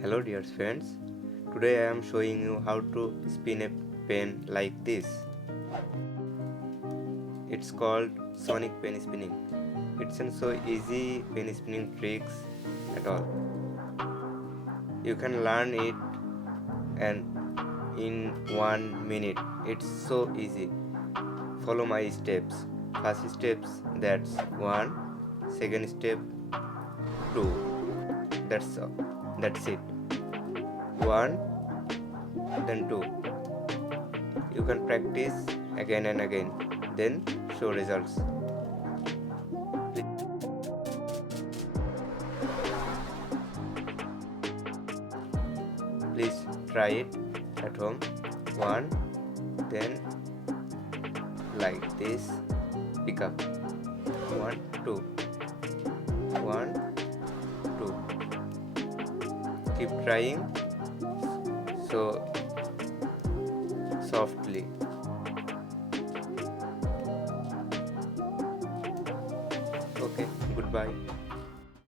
Hello dear friends, today I am showing you how to spin a pen like this. It's called sonic pen spinning. It's not so easy pen spinning tricks at all. You can learn it and in 1 minute. It's so easy. Follow my steps. First steps, that's 1. Second step, 2. That's all. That's it. 1, then 2. You can practice again and again, then show results. Please try it at home. 1, then like this, pick up. 1, 2. 1, 2. Keep trying so softly. Okay, goodbye.